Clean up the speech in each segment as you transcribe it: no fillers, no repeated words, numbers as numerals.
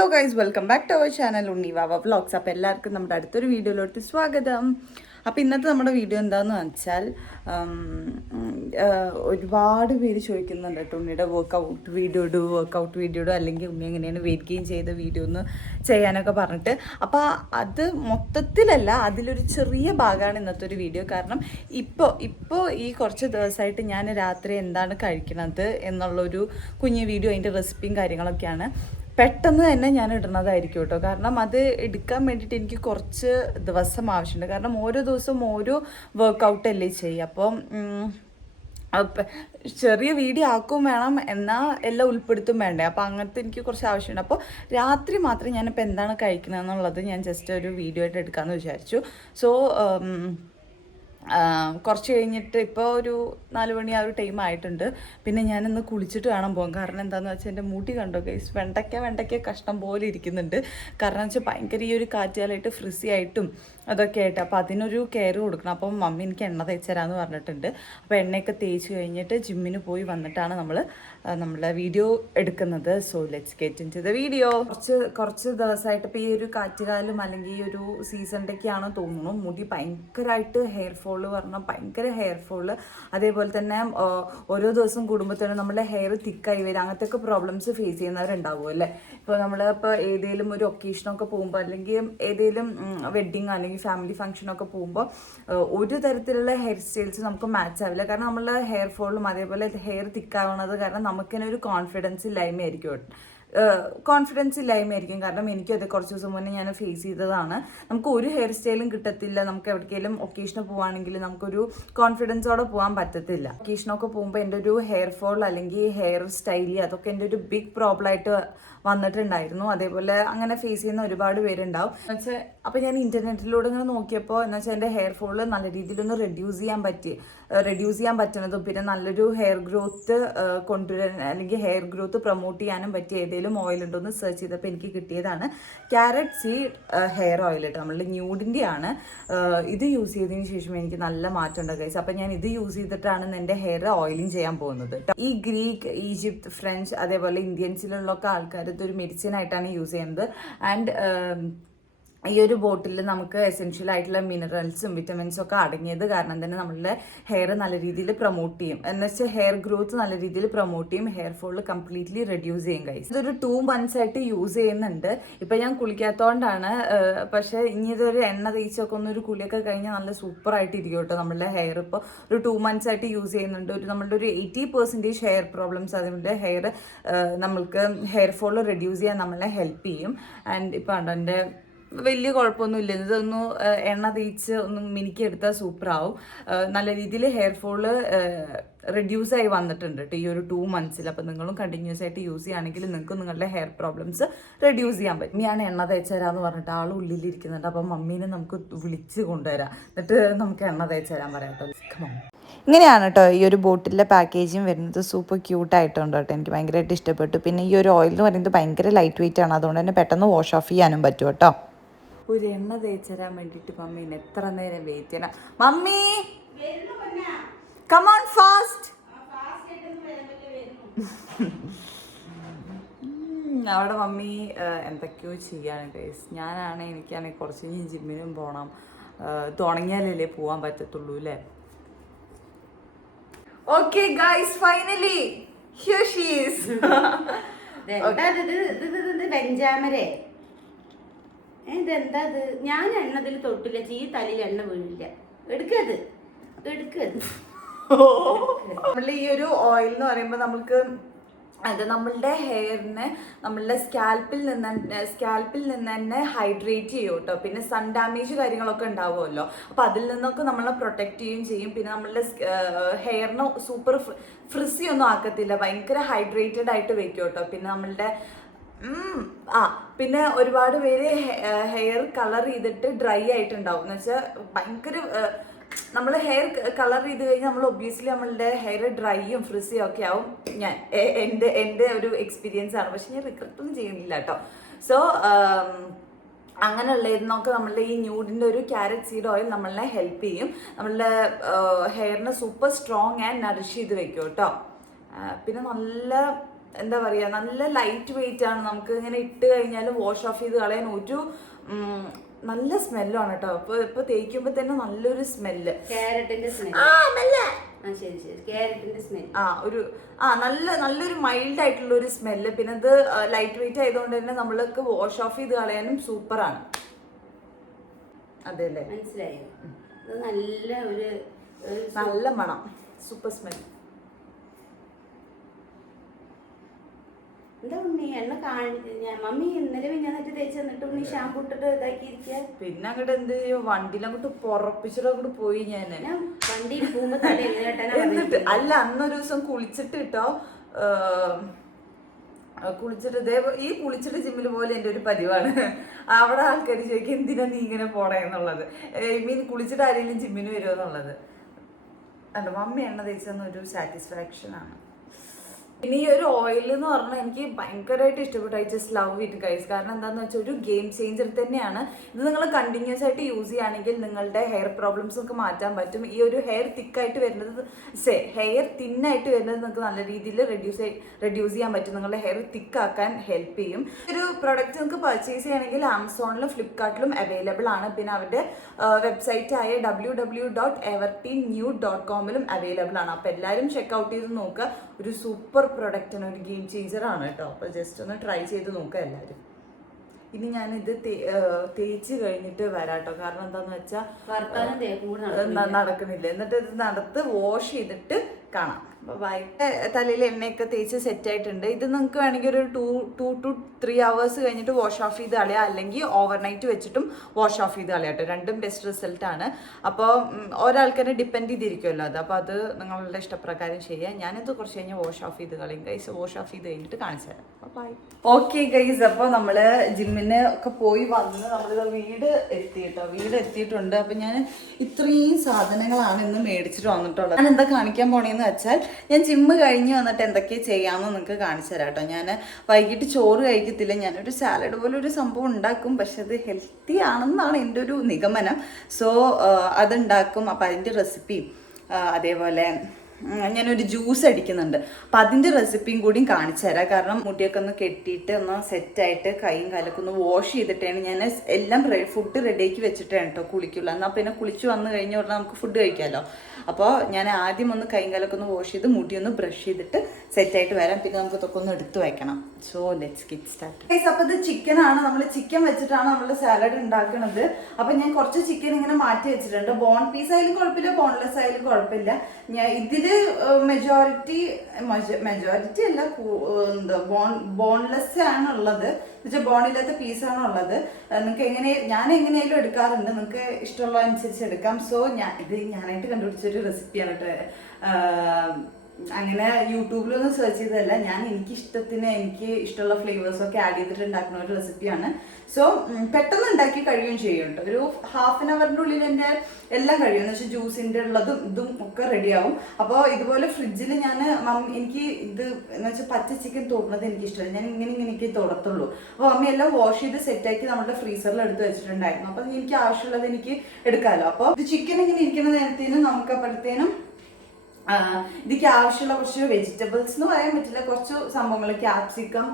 Hello guys, welcome back to our channel Unni Vava vlogs. അപ്പോൾ എല്ലാവർക്കും നമ്മുടെ അടുത്തൊരു വീഡിയോയിലോട്ട് സ്വാഗതം. അപ്പോൾ ഇന്നത്തെ നമ്മുടെ വീഡിയോ എന്താണെന്ന് വെച്ചാൽ ഒരുപാട് പേര് ചോദിക്കുന്നുണ്ട് കേട്ടോ, ഉണ്ണിയുടെ വർക്കൗട്ട് വീഡിയോ ഇടും അല്ലെങ്കിൽ ഉണ്ണി എങ്ങനെയാണ് വെയിറ്റ് ഗെയിൻ ചെയ്ത വീഡിയോ ഒന്ന് ചെയ്യാനൊക്കെ പറഞ്ഞിട്ട്. അപ്പോൾ അത് മൊത്തത്തിലല്ല, അതിലൊരു ചെറിയ ഭാഗമാണ് ഇന്നത്തെ ഒരു വീഡിയോ. കാരണം ഇപ്പോൾ ഈ കുറച്ച് ദിവസമായിട്ട് ഞാൻ രാത്രി എന്താണ് കഴിക്കുന്നത് എന്നുള്ളൊരു കുഞ്ഞു വീഡിയോ, അതിൻ്റെ റെസിപ്പിയും കാര്യങ്ങളൊക്കെയാണ് പെട്ടെന്ന് തന്നെ ഞാൻ ഇടുന്നതായിരിക്കും കേട്ടോ. കാരണം അത് എടുക്കാൻ വേണ്ടിയിട്ട് എനിക്ക് കുറച്ച് ദിവസം ആവശ്യമുണ്ട്. കാരണം ഓരോ ദിവസവും ഓരോ വർക്കൗട്ടല്ലേ ചെയ്യുക. അപ്പം ചെറിയ വീഡിയോ ആക്കും വേണം, എന്നാൽ എല്ലാം ഉൾപ്പെടുത്തും വേണ്ടേ. അപ്പോൾ അങ്ങനത്തെ എനിക്ക് കുറച്ച് ആവശ്യമുണ്ട്. അപ്പോൾ രാത്രി മാത്രം ഞാനിപ്പോൾ എന്താണ് കഴിക്കുന്നത് എന്നുള്ളത് ഞാൻ ജസ്റ്റ് ഒരു വീഡിയോ ആയിട്ട് എടുക്കാമെന്ന് വിചാരിച്ചു. സോ കുറച്ച് കഴിഞ്ഞിട്ട് ഇപ്പോൾ ഒരു 4 മണി ആ ഒരു ടൈം ആയിട്ടുണ്ട്. പിന്നെ ഞാനിന്ന് കുളിച്ചിട്ട് വേണം പോകാൻ. കാരണം എന്താണെന്ന് വെച്ചാൽ എൻ്റെ മുടി കണ്ടോ ഗൈസ്, വെണ്ടയ്ക്ക കഷ്ടം പോലെ ഇരിക്കുന്നുണ്ട്. കാരണം വെച്ചാൽ ഭയങ്കര ഈ ഒരു കാറ്റുകാലായിട്ട് ഫ്രിസി ആയിട്ടും അതൊക്കെ ആയിട്ട്. അപ്പോൾ അതിനൊരു കെയർ കൊടുക്കണം. അപ്പം മമ്മി എനിക്ക് എണ്ണ തേച്ച് തരാമെന്ന് പറഞ്ഞിട്ടുണ്ട്. അപ്പോൾ എണ്ണയൊക്കെ തേച്ച് കഴിഞ്ഞിട്ട് ജിമ്മിന് പോയി വന്നിട്ടാണ് നമ്മളെ വീഡിയോ എടുക്കുന്നത്. So let's get into the video. കുറച്ച് ദിവസമായിട്ട് ഇപ്പോൾ ഈ ഒരു കാറ്റുകാലം അല്ലെങ്കിൽ ഈ ഒരു സീസണിൻ്റെയൊക്കെയാണെന്ന് തോന്നുന്നു, മുടി ഭയങ്കരമായിട്ട് ഹെയർ ഫോള് പറഞ്ഞാൽ ഭയങ്കര ഹെയർ ഫോള്. അതേപോലെ തന്നെ ഓരോ ദിവസം കൂടുമ്പോൾ തന്നെ നമ്മുടെ ഹെയർ തിക്കായി വരും. അങ്ങനത്തെ ഒക്കെ പ്രോബ്ലംസ് ഫേസ് ചെയ്യുന്നവരുണ്ടാവും അല്ലേ. ഇപ്പോൾ നമ്മളിപ്പോൾ ഏതെങ്കിലും ഒരു ഒക്കേഷനൊക്കെ പോകുമ്പോൾ അല്ലെങ്കിൽ ഏതെങ്കിലും വെഡ്ഡിങ് അല്ലെങ്കിൽ ഫാമിലി ഫംഗ്ഷനൊക്കെ പോകുമ്പോൾ ഒരു തരത്തിലുള്ള ഹെയർ സ്റ്റൈൽസ് നമുക്ക് മാച്ച് ആവില്ല. കാരണം നമ്മളുടെ ഹെയർ ഫോളും അതേപോലെ ഹെയർ തിക്കാവുന്നത് കാരണം നമുക്ക് തന്നെ ഒരു കോൺഫിഡൻസ് ഇല്ലായ്മയായിരിക്കും. കാരണം എനിക്കും അത് കുറച്ച് ദിവസം മുന്നേ ഞാൻ ഫേസ് ചെയ്തതാണ്. നമുക്ക് ഒരു ഹെയർ സ്റ്റൈലും കിട്ടത്തില്ല. നമുക്ക് എവിടേക്കെങ്കിലും ഒക്കേഷന് പോവുകയാണെങ്കിൽ നമുക്കൊരു കോൺഫിഡൻസോടെ പോകാൻ പറ്റത്തില്ല. ഒക്കേഷനൊക്കെ പോകുമ്പോൾ എൻ്റെ ഒരു ഹെയർ ഫോൾ അല്ലെങ്കിൽ ഹെയർ സ്റ്റൈലി അതൊക്കെ എൻ്റെ ഒരു ബിഗ് പ്രോബ്ലം ആയിട്ട് വന്നിട്ടുണ്ടായിരുന്നു. അതേപോലെ അങ്ങനെ ഫേസ് ചെയ്യുന്ന ഒരുപാട് പേരുണ്ടാവും എന്നുവെച്ചാൽ. അപ്പോൾ ഞാൻ ഇൻ്റർനെറ്റിലൂടെ ഇങ്ങനെ നോക്കിയപ്പോൾ എന്നുവെച്ചാൽ എൻ്റെ ഹെയർ ഫോള് നല്ല രീതിയിലൊന്ന് റെഡ്യൂസ് ചെയ്യാൻ പറ്റുന്നതും പിന്നെ നല്ലൊരു ഹെയർ ഗ്രോത്ത് കൊണ്ടുവരാൻ അല്ലെങ്കിൽ ഹെയർ ഗ്രോത്ത് പ്രൊമോട്ട് ചെയ്യാനും പറ്റിയ ഏതെങ്കിലും ഓയിൽ ഉണ്ടോ എന്ന് സെർച്ച് ചെയ്തപ്പോൾ എനിക്ക് കിട്ടിയതാണ് ക്യാരറ്റ് സീഡ് ഹെയർ ഓയിൽ കേട്ടോ. നമ്മളുടെ ന്യൂഡിൻ്റെ ആണ്. ഇത് യൂസ് ചെയ്തതിന് ശേഷം എനിക്ക് നല്ല മാറ്റം ഉണ്ട് ഗൈസ്. അപ്പം ഞാൻ ഇത് യൂസ് ചെയ്തിട്ടാണ് എൻ്റെ ഹെയർ ഓയിലിംഗ് ചെയ്യാൻ പോകുന്നത്. ഈ ഗ്രീക്ക്, ഈജിപ്ത്, ഫ്രഞ്ച് അതേപോലെ ഇന്ത്യൻസിലുള്ള ആൾക്കാർ ഇതൊരു മെഡിസിൻ ആയിട്ടാണ് യൂസ് ചെയ്യുന്നത്. ആൻഡ് ഈ ഒരു ബോട്ടിൽ നമുക്ക് എസെൻഷ്യൽ ആയിട്ടുള്ള മിനറൽസും വിറ്റമിൻസും ഒക്കെ അടങ്ങിയത് കാരണം തന്നെ നമ്മളുടെ ഹെയർ നല്ല രീതിയിൽ പ്രൊമോട്ട് ചെയ്യും. എന്ന് വെച്ചാൽ ഹെയർ ഗ്രോത്ത് നല്ല രീതിയിൽ പ്രൊമോട്ട് ചെയ്യും, ഹെയർ ഫോള് കംപ്ലീറ്റ്ലി റെഡ്യൂസ് ചെയ്യും ഗൈസ്. ഇതൊരു 2 months ആയിട്ട് യൂസ് ചെയ്യുന്നുണ്ട്. ഇപ്പം ഞാൻ കുളിക്കാത്തതുകൊണ്ടാണ്. പക്ഷേ ഇനി ഇതൊരു എണ്ണ തേച്ചൊക്കെ ഒന്നൊരു കുളിയൊക്കെ കഴിഞ്ഞാൽ നല്ല സൂപ്പർ ആയിട്ട് ഇരിക്കും കേട്ടോ നമ്മളുടെ ഹെയർ. ഇപ്പോൾ ഒരു 2 months ആയിട്ട് യൂസ് ചെയ്യുന്നുണ്ട്. നമ്മളുടെ ഒരു 80% ഹെയർ പ്രോബ്ലംസ് അതിൻ്റെ നമ്മൾക്ക് ഹെയർ ഫോള് റെഡ്യൂസ് ചെയ്യാൻ നമ്മളെ ഹെൽപ്പ് ചെയ്യും. ആൻഡ് ഇപ്പം ഉണ്ടോ എൻ്റെ വലിയ കുഴപ്പമൊന്നുമില്ല. ഇതൊന്ന് എണ്ണ തേച്ച് ഒന്ന് മിനുക്കിയെടുത്താൽ സൂപ്പറാവും. നല്ല രീതിയിൽ ഹെയർ ഫോള് റെഡ്യൂസ് ആയി വന്നിട്ടുണ്ട് കേട്ടോ ഈ ഒരു 2 months. അപ്പോൾ നിങ്ങളും കണ്ടിന്യൂസ് ആയിട്ട് യൂസ് ചെയ്യുകയാണെങ്കിൽ നിങ്ങൾക്ക് നിങ്ങളുടെ ഹെയർ പ്രോബ്ലംസ് റെഡ്യൂസ് ചെയ്യാൻ പറ്റും. മമ്മിയാണ് എണ്ണ തേച്ച് തരാമെന്ന് പറഞ്ഞിട്ട് ആൾ ഉള്ളിലിരിക്കുന്നുണ്ട്. അപ്പം മമ്മീനെ നമുക്ക് വിളിച്ച് കൊണ്ടുവരാം, എന്നിട്ട് നമുക്ക് എണ്ണ തേച്ച് തരാൻ പറയാം കേട്ടോ. ഇങ്ങനെയാണ് കേട്ടോ ഈ ഒരു ബോട്ടിലെ പാക്കേജിങ് വരുന്നത്. സൂപ്പർ ക്യൂട്ടായിട്ടുണ്ട് കേട്ടോ, എനിക്ക് ഭയങ്കരമായിട്ട് ഇഷ്ടപ്പെട്ടു. പിന്നെ ഈ ഒരു ഓയിൽ എന്ന് പറയുന്നത് ഭയങ്കര ലൈറ്റ് വെയിറ്റ് ആണ്, അതുകൊണ്ട് തന്നെ പെട്ടെന്ന് വാഷ് ഓഫ് ചെയ്യാനും പറ്റും കേട്ടോ. ഒരു എണ്ണ തേച്ച് തരാൻ വേണ്ടിയിട്ട് മമ്മീനെ എത്ര നേരം വെയിറ്റ് ചെയ്യണം. മമ്മി കം ഓൺ ഫാസ്റ്റ്. അവിടെ മമ്മി എന്തൊക്കെയോ ചെയ്യാണ് ഗൈസ്. എനിക്കാണെങ്കിൽ കുറച്ച് കഴിഞ്ഞ് ജിമ്മിനും പോകണം. തുടങ്ങിയാലല്ലേ പോകാൻ പറ്റത്തുള്ളൂ അല്ലേ. Okay guys, finally here she is. വെഞ്ചാമരേ ഇതെന്താ ഇത്? ഞാൻ എണ്ണതിൽ തൊട്ടില്ല, ഈ തലയിൽ എണ്ണ വീഴില്ല. എടുക്കത്. നമ്മളുടെ ഈ ഒരു ഓയിൽ എന്ന് പറയുമ്പോൾ നമുക്ക് അത് നമ്മളുടെ ഹെയറിനെ നമ്മളുടെ സ്കാൽപ്പിൽ നിന്ന് തന്നെ ഹൈഡ്രേറ്റ് ചെയ്യും കേട്ടോ. പിന്നെ സൺ ഡാമേജ് കാര്യങ്ങളൊക്കെ ഉണ്ടാവുമല്ലോ, അപ്പോൾ അതിൽ നിന്നൊക്കെ നമ്മളെ പ്രൊട്ടക്റ്റ് ചെയ്യുകയും ചെയ്യും. പിന്നെ നമ്മളുടെ ഹെയറിന് സൂപ്പർ ഫ്രിസി ഒന്നും ആക്കത്തില്ല, ഭയങ്കര ഹൈഡ്രേറ്റഡ് ആയിട്ട് വെക്കും കേട്ടോ. പിന്നെ നമ്മളുടെ പിന്നെ ഒരുപാട് പേര് ഹെയർ കളർ ചെയ്തിട്ട് ഡ്രൈ ആയിട്ടുണ്ടാവും. എന്ന് വെച്ചാൽ ഭയങ്കര നമ്മൾ ഹെയർ കളർ ചെയ്ത് കഴിഞ്ഞാൽ നമ്മൾ ഒബ്വിയസ്ലി നമ്മളുടെ ഹെയർ ഡ്രൈയും ഫ്രിസിയും ഒക്കെ ആവും. എൻ്റെ ഒരു എക്സ്പീരിയൻസ് ആണ്. പക്ഷെ ഞാൻ റിഗ്രറ്റൊന്നും ചെയ്യുന്നില്ല കേട്ടോ. സോ അങ്ങനെയുള്ള ഇതിനൊക്കെ നമ്മളുടെ ഈ ന്യൂഡിൻ്റെ ഒരു ക്യാരറ്റ് സീഡ് ഓയിൽ നമ്മളെ ഹെൽപ്പ് ചെയ്യും. നമ്മളുടെ ഹെയറിനെ സൂപ്പർ സ്ട്രോങ് ആൻഡ് നറിഷ് ചെയ്ത് വെക്കും കേട്ടോ. പിന്നെ നല്ല എന്താ പറയുക, നല്ല ലൈറ്റ് വെയിറ്റ് ആണ്. നമുക്ക് ഇങ്ങനെ ഇട്ട് കഴിഞ്ഞാൽ വാഷ് ഓഫ് ചെയ്ത് കളയാൻ ഒരു നല്ല സ്മെല്ലാണ് കേട്ടോ. ഇപ്പൊ തേക്കുമ്പോ തന്നെ നല്ലൊരു സ്മെല്ല്, ക്യാരറ്റിന്റെ സ്മെൽ. നല്ലൊരു മൈൽഡ് ആയിട്ടുള്ള ഒരു സ്മെല്ല്. പിന്നെ ഇത് ലൈറ്റ് വെയിറ്റ് ആയതുകൊണ്ട് തന്നെ നമ്മൾക്ക് വാഷ് ഓഫ് ചെയ്ത് കളയാനും സൂപ്പറാണ്. അതെ അല്ലേ, മനസ്സിലായോ? നല്ല നല്ല മണം, സൂപ്പർ സ്മെൽ. എന്താ ഉണ്ണി എണ്ണ മമ്മി ഇന്നലെ മിഞ്ഞാന്നിട്ട് തേച്ച് തന്നിട്ട് ഉണ്ണി ഷാമ്പു ഇട്ടിട്ട് ഇതാക്കിയിരിക്കുക. പിന്നെ അങ്ങോട്ട് എന്ത് ചെയ്യും, വണ്ടിയിലങ്ങോട്ട് പൊറപ്പിച്ചിട്ടങ്ങോട്ട് പോയി ഞാൻ വണ്ടിയിൽ പോകുമ്പോ തല എന്നിട്ട് അല്ല, അന്നൊരു ദിവസം കുളിച്ചിട്ട് കേട്ടോ, കുളിച്ചിട്ട് ഈ കുളിച്ചിട്ട് ജിമ്മിൽ പോലെ എൻ്റെ ഒരു പതിവാണ്. അവിടെ ആൾക്കാർ ചോദിക്കും എന്തിനാ നീ ഇങ്ങനെ പോടേന്നുള്ളത്, മീൻ കുളിച്ചിട്ട് ആരെങ്കിലും ജിമ്മിന് വരുമോ എന്നുള്ളത്. അല്ല, മമ്മി എണ്ണ തേച്ചെന്നൊരു സാറ്റിസ്ഫാക്ഷൻ ആണ്. പിന്നെ ഈ ഒരു ഓയിൽ എന്ന് പറഞ്ഞാൽ എനിക്ക് ഭയങ്കരമായിട്ട് ഇഷ്ടപ്പെട്ടു. I just love it guys. കാരണം എന്താണെന്ന് വെച്ചാൽ ഒരു ഗെയിം ചേഞ്ചർ തന്നെയാണ് ഇത്. നിങ്ങൾ കണ്ടിന്യൂസ് ആയിട്ട് യൂസ് ചെയ്യുകയാണെങ്കിൽ നിങ്ങളുടെ ഹെയർ പ്രോബ്ലംസ് ഒക്കെ മാറ്റാൻ പറ്റും. ഈ ഒരു ഹെയർ തിക്കായിട്ട് വരുന്നത് ഹെയർ തിന്നായിട്ട് വരുന്നത് നിങ്ങൾക്ക് നല്ല രീതിയിൽ റെഡ്യൂസ് ചെയ്യാൻ പറ്റും. നിങ്ങളുടെ ഹെയർ തിക്കാക്കാൻ ഹെൽപ്പ് ചെയ്യും. ഒരു പ്രൊഡക്റ്റ് നിങ്ങൾക്ക് പർച്ചേസ് ചെയ്യണമെങ്കിൽ ആമസോണിലും ഫ്ലിപ്കാർട്ടിലും അവൈലബിൾ ആണ്. പിന്നെ അവരുടെ വെബ്സൈറ്റ് ആയ www.everteennude.com അവൈലബിൾ ആണ്. അപ്പോൾ എല്ലാവരും ചെക്കൗട്ട് ചെയ്ത് നോക്കുക. ഒരു സൂപ്പർ പ്രൊഡക്റ്റാണ്, ഒരു ഗെയിം ചേഞ്ചർ ആണ് കേട്ടോ. അപ്പോൾ ജസ്റ്റ് ഒന്ന് ട്രൈ ചെയ്ത് നോക്കുക എല്ലാവരും. ഇനി ഞാനിത് തേച്ച് കഴിഞ്ഞിട്ട് വരാം കേട്ടോ. കാരണം എന്താന്ന് വെച്ചാൽ നടക്കുന്നില്ല. എന്നിട്ട് ഇത് നടത്ത് വാഷ് ചെയ്തിട്ട് കാണാം. ബൈ. തലയിൽ എണ്ണയൊക്കെ തേച്ച് സെറ്റ് ആയിട്ടുണ്ട്. ഇത് നിങ്ങൾക്ക് വേണമെങ്കിൽ ഒരു 2 to 3 hours കഴിഞ്ഞിട്ട് വാഷ് ഓഫ് ചെയ്ത് കളയാം, അല്ലെങ്കിൽ ഓവർനൈറ്റ് വെച്ചിട്ടും വാഷ് ഓഫ് ചെയ്ത് കളയാം കേട്ടോ. രണ്ടും ബെസ്റ്റ് റിസൾട്ടാണ്. അപ്പോൾ ഒരാൾക്കാരെ ഡിപ്പെൻഡ് ചെയ്തിരിക്കുമല്ലോ അത്. അപ്പോൾ അത് നിങ്ങളുടെ ഇഷ്ടപ്രകാരം ചെയ്യാം. ഞാനിത് കുറച്ച് കഴിഞ്ഞ് വാഷ് ഓഫ് ചെയ്ത് കളയും ഗൈസ്. വാഷ് ഓഫ് ചെയ്ത് കഴിഞ്ഞിട്ട് കാണിച്ചു തരാം. ബൈ. ഓക്കെ ഗൈസ്, അപ്പോൾ നമ്മൾ ജിമ്മിന് ഒക്കെ പോയി വന്ന് നമ്മളിത് വീട് എത്തി കേട്ടോ. വീട് എത്തിയിട്ടുണ്ട്. അപ്പം ഞാൻ ഇത്രയും സാധനങ്ങളാണ് ഇന്ന് മേടിച്ചിട്ട് വന്നിട്ടുള്ളത്. ഞാൻ എന്താ കാണിക്കാൻ പോണേന്ന് വെച്ചാൽ, ഞാൻ ജിമ്മ് കഴിഞ്ഞ് വന്നിട്ട് എന്തൊക്കെയാണ് ചെയ്യാമെന്ന് നിങ്ങൾക്ക് കാണിച്ചു തരാം കേട്ടോ. ഞാൻ വൈകിട്ട് ചോറ് കഴിക്കത്തില്ല. ഞാനൊരു സാലഡ് പോലെ ഒരു സംഭവം ഉണ്ടാക്കും, പക്ഷെ അത് ഹെൽത്തി ആണെന്നാണ് എൻ്റെ ഒരു നിഗമനം. സോ അതുണ്ടാക്കും. അപ്പം അതിൻ്റെ റെസിപ്പിയും അതേപോലെ ഞാനൊരു ജ്യൂസ് അടിക്കുന്നുണ്ട്. അപ്പം അതിൻ്റെ റെസിപ്പിയും കൂടിയും കാണിച്ചു തരാം. കാരണം മുടിയൊക്കെ ഒന്ന് കെട്ടിയിട്ട് ഒന്ന് സെറ്റായിട്ട് കൈയും കാലൊക്കെ ഒന്ന് വാഷ് ചെയ്തിട്ടാണ് ഞാൻ എല്ലാം ഫുഡ് റെഡിയാക്കി വെച്ചിട്ടാണ് കേട്ടോ കുളിക്കുള്ളൂ. എന്നാൽ പിന്നെ കുളിച്ച് വന്നു കഴിഞ്ഞ ഉടനെ നമുക്ക് ഫുഡ് കഴിക്കാമല്ലോ. അപ്പോൾ ഞാൻ ആദ്യം ഒന്ന് കൈയും കാലൊക്കെ ഒന്ന് വാഷ് ചെയ്ത് മുടി ഒന്ന് ബ്രഷ് ചെയ്തിട്ട് സെറ്റായിട്ട് വരാം. പിന്നെ നമുക്ക് ഇതൊക്കെ ഒന്ന് എടുത്ത് വയ്ക്കണം. So let's get start. അപ്പോൾ ഇത് ചിക്കനാണ്. നമ്മൾ ചിക്കൻ വെച്ചിട്ടാണ് നമ്മൾ സാലഡ് ഉണ്ടാക്കുന്നത്. അപ്പം ഞാൻ കുറച്ച് ചിക്കൻ ഇങ്ങനെ മാറ്റി വെച്ചിട്ടുണ്ട്. ബോൺ പീസ് ആയാലും കുഴപ്പമില്ല, ബോൺലെസ് ആയാലും കുഴപ്പമില്ല. ഞാൻ ഇതിൽ മെജോറിറ്റി അല്ല, എന്താ ബോൺലെസ് ആണുള്ളത്, എന്നുവെച്ചാൽ ബോണില്ലാത്ത പീസാണ് ഉള്ളത്. നിങ്ങൾക്ക് ഞാൻ എങ്ങനെയായാലും എടുക്കാറുണ്ട്. നിങ്ങൾക്ക് ഇഷ്ടമുള്ള അനുസരിച്ച് എടുക്കാം. സോ ഞാനായിട്ട് കണ്ടുപിടിച്ചൊരു റെസിപ്പിയാണ് കേട്ടോ. അങ്ങനെ യൂട്യൂബിലൊന്നും സെർച്ച് ചെയ്തതല്ല. എനിക്ക് ഇഷ്ടമുള്ള ഫ്ലേവേഴ്സൊക്കെ ആഡ് ചെയ്തിട്ട് ഉണ്ടാക്കുന്ന ഒരു റെസിപ്പിയാണ്. സോ പെട്ടെന്ന് ഉണ്ടാക്കി കഴിയുകയും ചെയ്യും കേട്ടോ. ഒരു ½ an hourൻ്റെ ഉള്ളിൽ എൻ്റെ എല്ലാം കഴിയും. എന്ന് വെച്ചാൽ ജ്യൂസിൻ്റെ ഉള്ളതും ഇതും ഒക്കെ റെഡിയാവും. അപ്പോൾ ഇതുപോലെ ഫ്രിഡ്ജിൽ എനിക്ക് ഇത് എന്ന് വെച്ചാൽ പച്ച ചിക്കൻ തൊടുന്നത് എനിക്കിഷ്ടമല്ല. ഞാൻ ഇങ്ങനെ തൊടത്തുള്ളൂ. അപ്പോൾ മമ്മി എല്ലാം വാഷ് ചെയ്ത് സെറ്റാക്കി നമ്മുടെ ഫ്രീസറിൽ എടുത്ത് വെച്ചിട്ടുണ്ടായിരുന്നു. അപ്പോൾ എനിക്ക് ആവശ്യമുള്ളത് എനിക്ക് എടുക്കാമല്ലോ. അപ്പോൾ ഇത് ചിക്കൻ ഇങ്ങനെ ഇരിക്കുന്ന നേരത്തേനും നമുക്ക് അപ്പോഴത്തേനും ഇതിക്ക് ആവശ്യമുള്ള കുറച്ച് വെജിറ്റബിൾസ് എന്ന് പറയാൻ പറ്റില്ല, കുറച്ച് സംഭവങ്ങൾ, ക്യാപ്സിക്കം,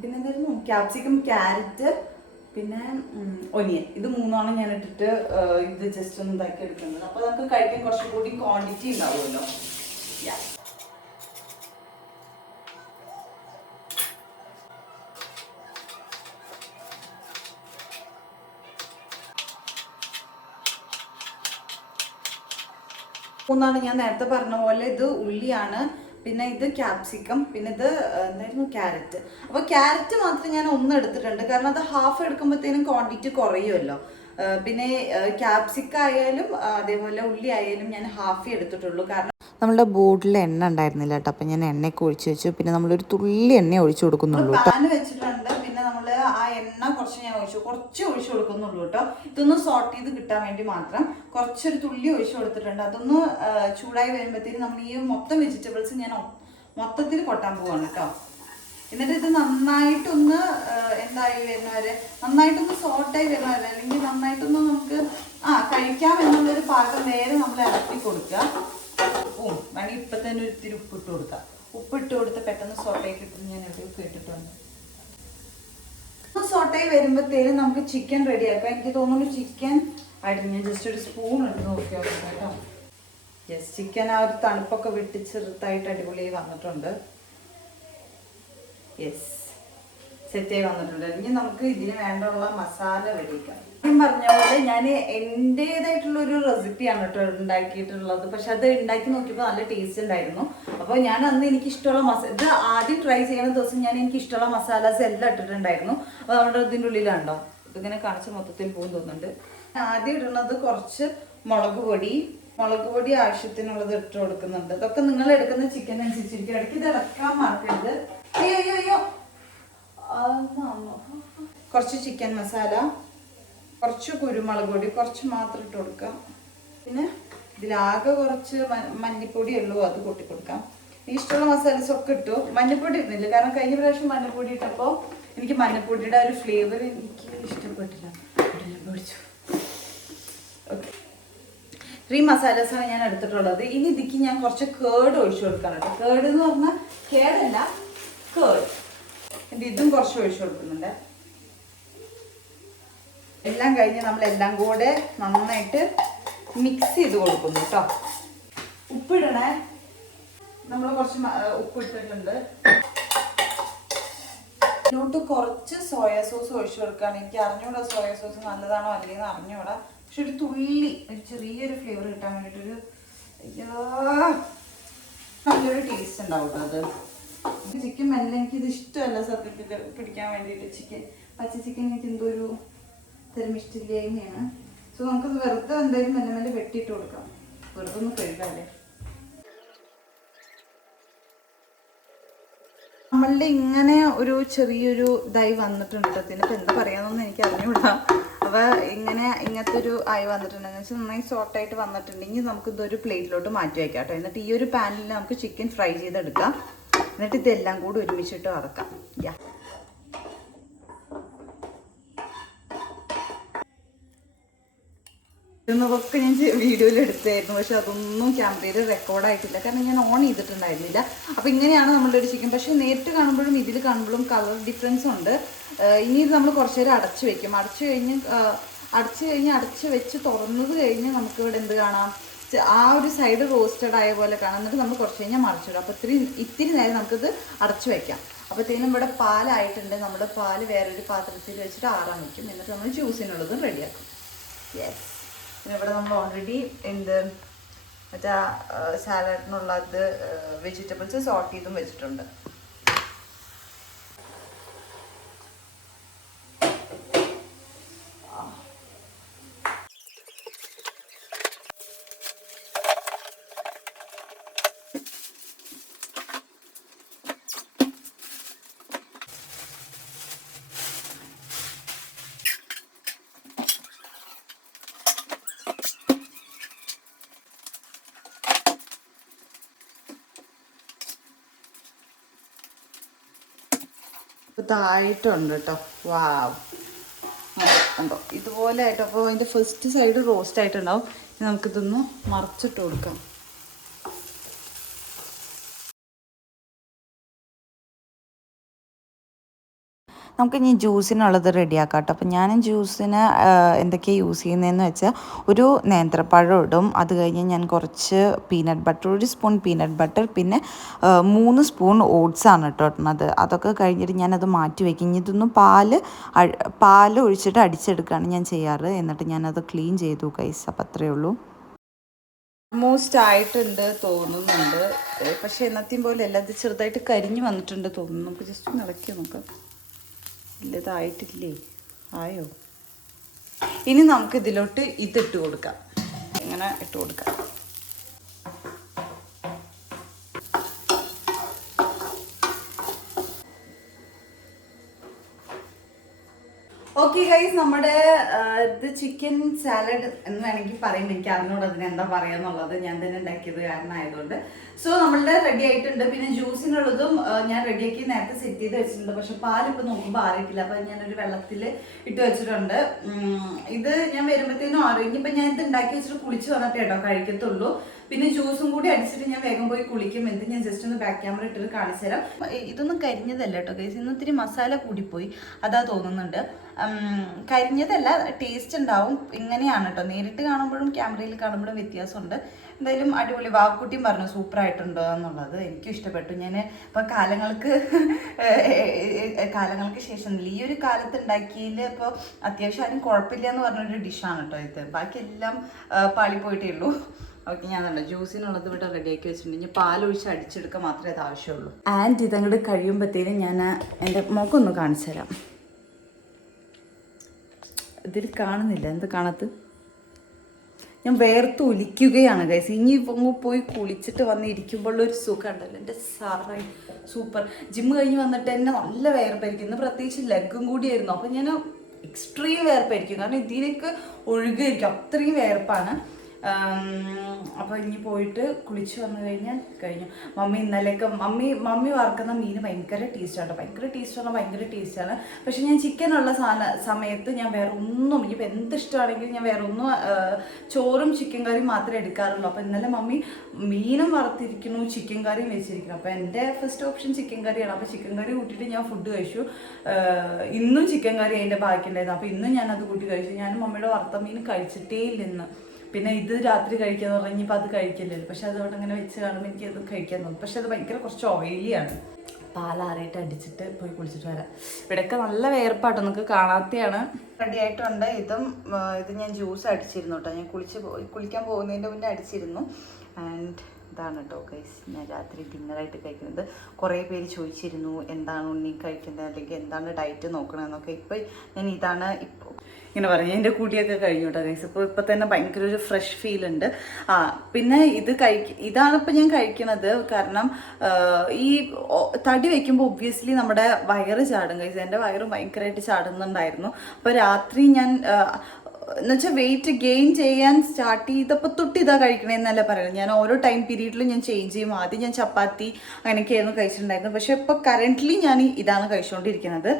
പിന്നെ എന്തായിരുന്നു, ക്യാപ്സിക്കം, ക്യാരറ്റ്, പിന്നെ ഒനിയൻ. ഇത് 3 ഞാൻ ഇട്ടിട്ട് ഇത് ജസ്റ്റ് ഒന്ന് ഇതാക്കി എടുക്കുന്നത്. അപ്പോൾ നമുക്ക് കഴിക്കാൻ കുറച്ചും കൂടി ക്വാണ്ടിറ്റി ഉണ്ടാവുമല്ലോ. ഞാൻ നേരത്തെ പറഞ്ഞ പോലെ ഇത് ഉള്ളിയാണ്, പിന്നെ ഇത് ക്യാപ്സിക്കം, പിന്നെ ഇത് എന്തായിരുന്നു, ക്യാരറ്റ്. അപ്പോൾ ക്യാരറ്റ് മാത്രം ഞാൻ 1 എടുത്തിട്ടുണ്ട്. കാരണം അത് ഹാഫ് എടുക്കുമ്പോഴത്തേനും ക്വാണ്ടിറ്റി കുറയുമല്ലോ. പിന്നെ ക്യാപ്സിക്കം ആയാലും അതേപോലെ ഉള്ളി ആയാലും ഞാൻ ഹാഫേ എടുത്തിട്ടുള്ളൂ. കാരണം നമ്മളുടെ ബോർഡിൽ എണ്ണ ഉണ്ടായിരുന്നില്ല കേട്ടോ. അപ്പം ഞാൻ എണ്ണയൊക്കെ ഒഴിച്ച് വെച്ചു. പിന്നെ നമ്മളൊരു തുള്ളി എണ്ണ ഒഴിച്ചു കൊടുക്കുന്നുള്ളൂ. പാൻ വെച്ചിട്ടുണ്ട്. പിന്നെ നമ്മൾ ആ എണ്ണ കുറച്ച് ഞാൻ കുറച്ച് ഒഴിച്ചു കൊടുക്കുന്നുള്ളൂ കേട്ടോ. ഇതൊന്ന് സോട്ട് ചെയ്ത് കിട്ടാൻ വേണ്ടി മാത്രം കുറച്ചൊരു തുള്ളി ഒഴിച്ചു കൊടുത്തിട്ടുണ്ട്. അതൊന്ന് ചൂടായി വരുമ്പോഴത്തേക്കും നമ്മൾ ഈ മൊത്തം വെജിറ്റബിൾസ് ഞാൻ മൊത്തത്തിൽ കൊട്ടാൻ പോവാണ് കേട്ടോ. എന്നിട്ട് ഇത് നന്നായിട്ടൊന്ന് എന്തായി വരുന്നവരെ, നന്നായിട്ടൊന്ന് സോട്ടായി വരുന്നവരെ, അല്ലെങ്കിൽ നന്നായിട്ടൊന്ന് നമുക്ക് കഴിക്കാം എന്നുള്ളൊരു പാകം നേരെ നമ്മൾ ഇറക്കി കൊടുക്കുക. വേണമെങ്കിൽ ഇപ്പം തന്നെ ഒരിത്തിരി ഉപ്പിട്ട് കൊടുക്കുക. ഉപ്പിട്ട് സോട്ടേക്ക് ഇട്ട് ഞാൻ എവിടെയൊക്കെ ഇട്ടിട്ടുണ്ട്. സോട്ടയിൽ വരുമ്പോഴത്തേനും നമുക്ക് ചിക്കൻ റെഡിയാക്കാം. എനിക്ക് തോന്നുന്നു ചിക്കൻ ആയിട്ട് ഞാൻ ജസ്റ്റ് ഒരു സ്പൂൺ എടുത്ത് നോക്കിയാൽ കേട്ടോ. യെസ്, ചിക്കൻ ആ ഒരു തണുപ്പൊക്കെ വിട്ട് ചെറുതായിട്ട് അടിപൊളിയായി വന്നിട്ടുണ്ട്. യെസ്, സെറ്റായി വന്നിട്ടുണ്ട്. ഇനി നമുക്ക് ഇതിന് വേണ്ടുള്ള മസാല റെഡിയാക്കാം. ഞാൻ പറഞ്ഞ പോലെ ഞാൻ എൻ്റേതായിട്ടുള്ള ഒരു റെസിപ്പിയാണ് കേട്ടോ ഉണ്ടാക്കിയിട്ടുള്ളത്. പക്ഷെ അത് ഉണ്ടാക്കി നോക്കിയപ്പോൾ നല്ല ടേസ്റ്റ് ഉണ്ടായിരുന്നു. അപ്പോൾ ഞാൻ അന്ന് എനിക്ക് ഇഷ്ടമുള്ള ഇത് ആദ്യം ട്രൈ ചെയ്യുന്ന ദിവസം ഞാൻ എനിക്ക് ഇഷ്ടമുള്ള മസാലാസ് എല്ലാം ഇട്ടിട്ടുണ്ടായിരുന്നു. അപ്പോൾ നമ്മുടെ ഇതിൻ്റെ ഉള്ളിലാണ്ടോ ഇതിങ്ങനെ കാണിച്ച് മൊത്തത്തിൽ പോകും തോന്നുന്നുണ്ട്. ആദ്യം ഇടുന്നത് കുറച്ച് മുളക് പൊടി ആവശ്യത്തിനുള്ളത് ഇട്ട് കൊടുക്കുന്നുണ്ട്. ഇതൊക്കെ നിങ്ങൾ എടുക്കുന്ന ചിക്കൻ അനുസരിച്ചിരിക്കും. ഇടയ്ക്ക് ഇത് ഇളക്കാൻ മറക്കരുത്. അയ്യോ കുറച്ച് ചിക്കൻ മസാല, കുറച്ച് കുരുമുളക് പൊടി, കുറച്ച് മാത്രം ഇട്ട് കൊടുക്കാം. പിന്നെ ഇതിലാകെ കുറച്ച് മഞ്ഞൾപ്പൊടി ഉള്ളൂ, അത് കൂട്ടി കൊടുക്കാം. ഇഷ്ടമുള്ള മസാലസ് ഒക്കെ ഇട്ടു. മഞ്ഞൾപ്പൊടി ഇടുന്നില്ല, കാരണം കഴിഞ്ഞ പ്രാവശ്യം മഞ്ഞൾപ്പൊടി ഇട്ടപ്പോൾ എനിക്ക് മഞ്ഞൾപ്പൊടിയുടെ ഒരു ഫ്ലേവർ എനിക്ക് ഇഷ്ടപ്പെട്ടില്ല. ഓക്കെ, ഇത്രയും മസാലസാണ് ഞാൻ എടുത്തിട്ടുള്ളത്. ഇനി ഇതിക്ക് ഞാൻ കുറച്ച് കേട് ഒഴിച്ചു കൊടുക്കണം കേട്ടോ. കേട് എന്ന് പറഞ്ഞാൽ കേടല്ല, കേട്. ഇതും കുറച്ച് ഒഴിച്ചു കൊടുക്കുന്നുണ്ട്. എല്ലാം കഴിഞ്ഞ് നമ്മളെല്ലാം കൂടെ നന്നായിട്ട് മിക്സ് ചെയ്ത് കൊടുക്കുന്നു കേട്ടോ. ഉപ്പിടണേ, നമ്മൾ കുറച്ച് ഉപ്പ് ഇട്ടിട്ടുണ്ട്. ഇതിലോട്ട് കുറച്ച് സോയാ സോസ് ഒഴിച്ചു കൊടുക്കുകയാണ്. എനിക്ക് അറിഞ്ഞൂടാ സോയാ സോസ് നല്ലതാണോ അല്ലേന്ന് അറിഞ്ഞൂടാ. പക്ഷെ ഒരു തുള്ളി, ഒരു ചെറിയൊരു ഫ്ലേവർ കിട്ടാൻ വേണ്ടിയിട്ടൊരു നല്ലൊരു ടേസ്റ്റ് ഉണ്ടാവും കേട്ടോ. അത് ചിക്കൻ മെല്ലെ എനിക്കിത് ഇഷ്ടമല്ല സത്യത്തിൽ പിടിക്കാൻ വേണ്ടിയിട്ട്. പച്ച ചിക്കൻ എനിക്ക് എന്തോ ഒരു തരം ഇഷ്ടമില്ലായ്മയാണ്. സോ നമുക്കത് വെറുതെ എന്തായാലും മെല്ലെ മെല്ലെ വെട്ടിയിട്ട് കൊടുക്കാം. വെറുതെ ഒന്ന് കഴുകാല്ലേ. നമ്മളുടെ ഇങ്ങനെ ഒരു ചെറിയൊരു ഇതായി വന്നിട്ടുണ്ട്. ഇതിനിപ്പോൾ എന്താ പറയാന്നൊന്നും എനിക്ക് അറിഞ്ഞൂടാ. അപ്പോൾ ഇങ്ങനത്തെ ഒരു ആയി വന്നിട്ടുണ്ടെന്ന് വെച്ചാൽ നന്നായി സോട്ടായിട്ട് വന്നിട്ടുണ്ടെങ്കിൽ നമുക്ക് ഇതൊരു പ്ലേറ്റിലോട്ട് മാറ്റി വയ്ക്കാം കേട്ടോ. എന്നിട്ട് ഈ ഒരു പാനിൽ നമുക്ക് ചിക്കൻ ഫ്രൈ ചെയ്തെടുക്കാം. എന്നിട്ട് ഇതെല്ലാം കൂടി ഒരുമിച്ചിട്ട് വറക്കാം. ഇതൊക്കെ ഞാൻ വീഡിയോയിൽ എടുത്തായിരുന്നു, പക്ഷെ അതൊന്നും ക്യാമറയിൽ റെക്കോർഡായിട്ടില്ല, കാരണം ഞാൻ ഓൺ ചെയ്തിട്ടുണ്ടായിരുന്നില്ല. അപ്പോൾ ഇങ്ങനെയാണ് നമ്മളുടെ ഒരു ചിക്കൻ. പക്ഷേ നേരിട്ട് കാണുമ്പോഴും ഇതിൽ കാണുമ്പോഴും കളർ ഡിഫറൻസ് ഉണ്ട്. ഇനി ഇത് നമ്മൾ കുറച്ച് നേരം അടച്ചു വെക്കും. അടച്ച് വെച്ച് തുറന്നത് കഴിഞ്ഞ് നമുക്ക് ഇവിടെ എന്ത് കാണാം, ആ ഒരു സൈഡ് റോസ്റ്റഡ് ആയ പോലെ കാണാം. എന്നിട്ട് നമ്മൾ കുറച്ച് കഴിഞ്ഞാൽ മറിച്ചിടും. അപ്പോൾ ഇത്തിരി നേരം നമുക്കിത് അടച്ചു വയ്ക്കാം. അപ്പോഴത്തേനും ഇവിടെ പാലായിട്ടുണ്ട്. നമ്മുടെ പാല് വേറൊരു പാത്രത്തിൽ വെച്ചിട്ട് ആറാൻ വയ്ക്കും. എന്നിട്ട് നമ്മൾ ജ്യൂസിനുള്ളതും റെഡിയാക്കും. യെസ്, പിന്നെ ഇവിടെ നമ്മൾ ഓൾറെഡി മറ്റേ സാലഡിനുള്ളത് വെജിറ്റബിൾസ് സോട്ട് ചെയ്തും വെച്ചിട്ടുണ്ട്. ഇതായിട്ടുണ്ട് കേട്ടോ. വാവ്, ഉണ്ടോ ഇതുപോലെ ആയിട്ട്. അപ്പോൾ അതിൻ്റെ ഫസ്റ്റ് സൈഡ് റോസ്റ്റ് ആയിട്ടുണ്ടാവും. നമുക്കിതൊന്ന് മറിച്ചിട്ട് കൊടുക്കാം. നമുക്ക് ഇനി ജ്യൂസിനുള്ളത് റെഡിയാക്കാം കേട്ടോ. അപ്പം ഞാൻ ജ്യൂസിന് എന്തൊക്കെയാണ് യൂസ് ചെയ്യുന്നതെന്ന് വെച്ചാൽ ഒരു നേന്ത്രപ്പഴം ഇടും. അത് കഴിഞ്ഞ് ഞാൻ കുറച്ച് പീനട്ട് ബട്ടർ, ഒരു സ്പൂൺ പീനട്ട് ബട്ടർ, പിന്നെ 3 സ്പൂൺ ഓട്സാണ് കേട്ടോ ഇടുന്നത്. അതൊക്കെ കഴിഞ്ഞിട്ട് ഞാനത് മാറ്റി വയ്ക്കും. ഇനി ഇതൊന്നും പാല് ഒഴിച്ചിട്ട് അടിച്ചെടുക്കുകയാണ് ഞാൻ ചെയ്യാറ്. എന്നിട്ട് ഞാനത് ക്ലീൻ ചെയ്തു ഗൈസ്. അപ്പം അത്രയേ ഉള്ളൂ. ഓൾമോസ്റ്റ് ആയിട്ടുണ്ട് തോന്നുന്നുണ്ട്. പക്ഷെ എന്നത്തെയും പോലെ അല്ല, അത് ചെറുതായിട്ട് കരിഞ്ഞ് വന്നിട്ടുണ്ട് തോന്നുന്നു. നമുക്ക് ജസ്റ്റ് ഒന്ന് ഇളക്കി നോക്കാം. ഇല്ല, ഇതായിട്ടില്ലേ? ആയോ? ഇനി നമുക്ക് ഇതിലോട്ട് ഇതിട്ട് കൊടുക്കാം. ഇങ്ങനെ ഇട്ട് കൊടുക്കാം. ഓക്കെ ഗൈസ്, നമ്മുടെ ഇത് ചിക്കൻ സാലഡ് എന്ന് വേണമെങ്കിൽ പറയും. എനിക്ക് അറിഞ്ഞൂടെ അതിന് എന്താ പറയാന്നുള്ളത്, ഞാൻ തന്നെ ഉണ്ടാക്കിയത് കാരണമായതുകൊണ്ട്. സോ നമ്മളുടെ റെഡി ആയിട്ടുണ്ട്. പിന്നെ ജ്യൂസിനുള്ളതും ഞാൻ റെഡിയാക്കി നേരത്തെ സെറ്റ് ചെയ്ത് വെച്ചിട്ടുണ്ട്. പക്ഷെ പാലിപ്പോൾ നോക്കുമ്പോൾ ആറിയിട്ടില്ല. അപ്പം ഞാനൊരു വെള്ളത്തിൽ ഇട്ട് വെച്ചിട്ടുണ്ട്. ഇത് ഞാൻ വരുമ്പോഴത്തേനും ഇനിയിപ്പോൾ ഞാൻ ഇത് ഉണ്ടാക്കി വെച്ചിട്ട് കുളിച്ച് വന്നിട്ട് കേട്ടോ കഴിക്കത്തുള്ളൂ. പിന്നെ ജ്യൂസും കൂടി അടിച്ചിട്ട് ഞാൻ വേഗം പോയി കുളിക്കും. എന്ത് ഞാൻ ജസ്റ്റ് ഒന്ന് ബാക്ക് ക്യാമറ ഇട്ടിട്ട് കാണിച്ചു തരാം. ഇതൊന്നും കരിഞ്ഞതല്ല കേട്ടോ ഗൈസ്, ഇന്ന് ഇത്തിരി മസാല കൂടിപ്പോയി അതാ തോന്നുന്നുണ്ട്. കരിഞ്ഞതല്ല, ടേസ്റ്റ് ഉണ്ടാവും. ഇങ്ങനെയാണ് കേട്ടോ, നേരിട്ട് കാണുമ്പോഴും ക്യാമറയിൽ കാണുമ്പോഴും വ്യത്യാസമുണ്ട്. എന്തായാലും അടിപൊളി. വാക്കുട്ടിയും പറഞ്ഞു സൂപ്പർ ആയിട്ടുണ്ടോ എന്നുള്ളത്. എനിക്കും ഇഷ്ടപ്പെട്ടു. ഞാൻ ഇപ്പം കാലങ്ങൾക്ക് ശേഷം ഈ ഒരു കാലത്ത് ഉണ്ടാക്കിയതിൽ ഇപ്പോൾ അത്യാവശ്യം ആരും കുഴപ്പമില്ല എന്ന് പറഞ്ഞൊരു ഡിഷാണ് കേട്ടോ ഇത്. ബാക്കിയെല്ലാം പാളിപ്പോയിട്ടേ ഉള്ളൂ. ഓക്കെ, ഞാൻ തന്നെ ജ്യൂസിനുള്ളത് ഇവിടെ റെഡിയാക്കി വെച്ചിട്ടുണ്ട്. ഇനി പാലൊഴിച്ച് അടിച്ചെടുക്കാൻ മാത്രമേ അത് ആവശ്യമുള്ളൂ. ആൻഡ് ഇതങ്ങോട്ട് കഴിയുമ്പോഴത്തേനും ഞാൻ എൻ്റെ മുഖമൊന്ന് കാണിച്ചു തരാം. ഇതിൽ കാണുന്നില്ല, എന്ത് കാണത്ത്? ഞാൻ വേർത്ത് ഒലിക്കുകയാണ് ഗൈസ്. ഇനി പോയി കുളിച്ചിട്ട് വന്നിരിക്കുമ്പോഴൊരു സുഖം ഉണ്ടല്ലോ എൻ്റെ സാറായി. സൂപ്പർ. ജിമ്മ് കഴിഞ്ഞ് വന്നിട്ട് തന്നെ നല്ല വേർപ്പായിരിക്കും. ഇന്ന് പ്രത്യേകിച്ച് ലെഗും കൂടിയായിരുന്നു. അപ്പം ഞാൻ എക്സ്ട്രീം വേർപ്പായിരിക്കും, കാരണം ഇതിലേക്ക് ഒഴുകായിരിക്കും, അത്രയും വേർപ്പാണ്. അപ്പോൾ ഇനി പോയിട്ട് കുളിച്ച് വന്നു കഴിഞ്ഞാൽ കഴിഞ്ഞു. മമ്മി ഇന്നലെയൊക്കെ മമ്മി വറുക്കുന്ന മീൻ ഭയങ്കര ടേസ്റ്റാണ്, ഭയങ്കര ടേസ്റ്റാണ്. പക്ഷെ ഞാൻ ചിക്കനുള്ള സമയത്ത് ഞാൻ വേറെ ഒന്നും, ഇനിയിപ്പോൾ എന്ത് ഇഷ്ടമാണെങ്കിലും ഞാൻ വേറെ ഒന്നും, ചോറും ചിക്കൻ കറിയും മാത്രമേ എടുക്കാറുള്ളൂ. അപ്പോൾ ഇന്നലെ മമ്മി മീനും വറുത്തിരിക്കുന്നു, ചിക്കൻ കറിയും വെച്ചിരിക്കുന്നു. അപ്പോൾ എൻ്റെ ഫസ്റ്റ് ഓപ്ഷൻ ചിക്കൻ കറിയാണ്. അപ്പോൾ ചിക്കൻ കറി കൂട്ടിയിട്ട് ഞാൻ ഫുഡ് കഴിച്ചു. ഇന്നും ചിക്കൻ കറി അതിൻ്റെ ബാക്കിയുണ്ടായിരുന്നു. അപ്പോൾ ഇന്നും ഞാനത് കൂട്ടി കഴിച്ചു. ഞാൻ മമ്മിയുടെ വറുത്ത മീൻ കഴിച്ചിട്ടേ ഇല്ലെന്ന്. പിന്നെ ഇത് രാത്രി കഴിക്കാന്ന് പറഞ്ഞാൽ ഇനിയിപ്പോൾ അത് കഴിക്കില്ലല്ലോ. പക്ഷെ അതുകൊണ്ട് അങ്ങനെ വെച്ച് കാണുമ്പോൾ എനിക്കത് കഴിക്കാൻ തോന്നും. പക്ഷെ അത് ഭയങ്കര കുറച്ച് ഓയിലിയാണ്. പാലാറിയിട്ട് അടിച്ചിട്ട് പോയി കുളിച്ചിട്ട് വരാം. ഇവിടെയൊക്കെ നല്ല വേർപ്പാട്ടോ, നിങ്ങൾക്ക് കാണാത്തയാണ്. റെഡി ആയിട്ടുണ്ട്. ഇത് ഞാൻ ജ്യൂസ് അടിച്ചിരുന്നു കേട്ടോ. ഞാൻ കുളിക്കാൻ പോകുന്നതിൻ്റെ മുന്നേ അടിച്ചിരുന്നു. ആൻഡ് ഇതാണ് കേട്ടോ ഗൈസ് ഞാൻ രാത്രി ഡിന്നറായിട്ട് കഴിക്കുന്നത്. കുറേ പേര് ചോദിച്ചിരുന്നു എന്താണ് ഉണ്ണി കഴിക്കുന്നത്, അല്ലെങ്കിൽ എന്താണ് ഡയറ്റ് നോക്കണമെന്നൊക്കെ. ഇപ്പോൾ ഞാൻ ഇതാണ് ഇങ്ങനെ പറഞ്ഞു. എൻ്റെ കൂടിയൊക്കെ കഴിഞ്ഞു കേട്ടോ ഗൈസ്. ഇപ്പോൾ തന്നെ ഭയങ്കര ഒരു ഫ്രഷ് ഫീൽ ഉണ്ട്. പിന്നെ ഇതാണ് ഇപ്പോൾ ഞാൻ കഴിക്കുന്നത്. കാരണം ഈ തടി വയ്ക്കുമ്പോൾ ഒബ്വിയസ്ലി നമ്മുടെ വയറ് ചാടും ഗൈസ്. എൻ്റെ വയറ് ഭയങ്കരമായിട്ട് ചാടുന്നുണ്ടായിരുന്നു. അപ്പോൾ രാത്രി ഞാൻ എന്നുവെച്ചാൽ വെയിറ്റ് ഗെയിൻ ചെയ്യാൻ സ്റ്റാർട്ട് ചെയ്തപ്പോൾ തൊട്ട് ഇതാ കഴിക്കണമെന്നല്ല പറയുന്നത്. ഞാൻ ഓരോ ടൈം പീരീഡിലും ഞാൻ ചേഞ്ച് ചെയ്യും. ആദ്യം ഞാൻ ചപ്പാത്തി അങ്ങനെയൊക്കെയായിരുന്നു കഴിച്ചിട്ടുണ്ടായിരുന്നു. പക്ഷെ ഇപ്പോൾ കറൻ്റ്ലി ഞാൻ ഇതാണ് കഴിച്ചുകൊണ്ടിരിക്കുന്നത്.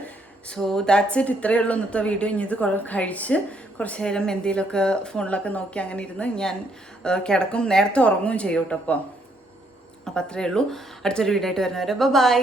So that's it. ഇത്രയേ ഉള്ളൂ ഇന്നത്തെ വീഡിയോ. ഇനി ഇത് കഴിച്ച് കുറച്ച് നേരം എന്തെങ്കിലുമൊക്കെ ഫോണിലൊക്കെ നോക്കി അങ്ങനെ ഇരുന്ന് ഞാൻ കിടക്കും. നേരത്തെ ഉറങ്ങുകയും ചെയ്യും കേട്ടോ. അപ്പോൾ അത്രയേ ഉള്ളൂ. അടുത്തൊരു വീഡിയോ ആയിട്ട് വരുന്നവരെ ബൈ.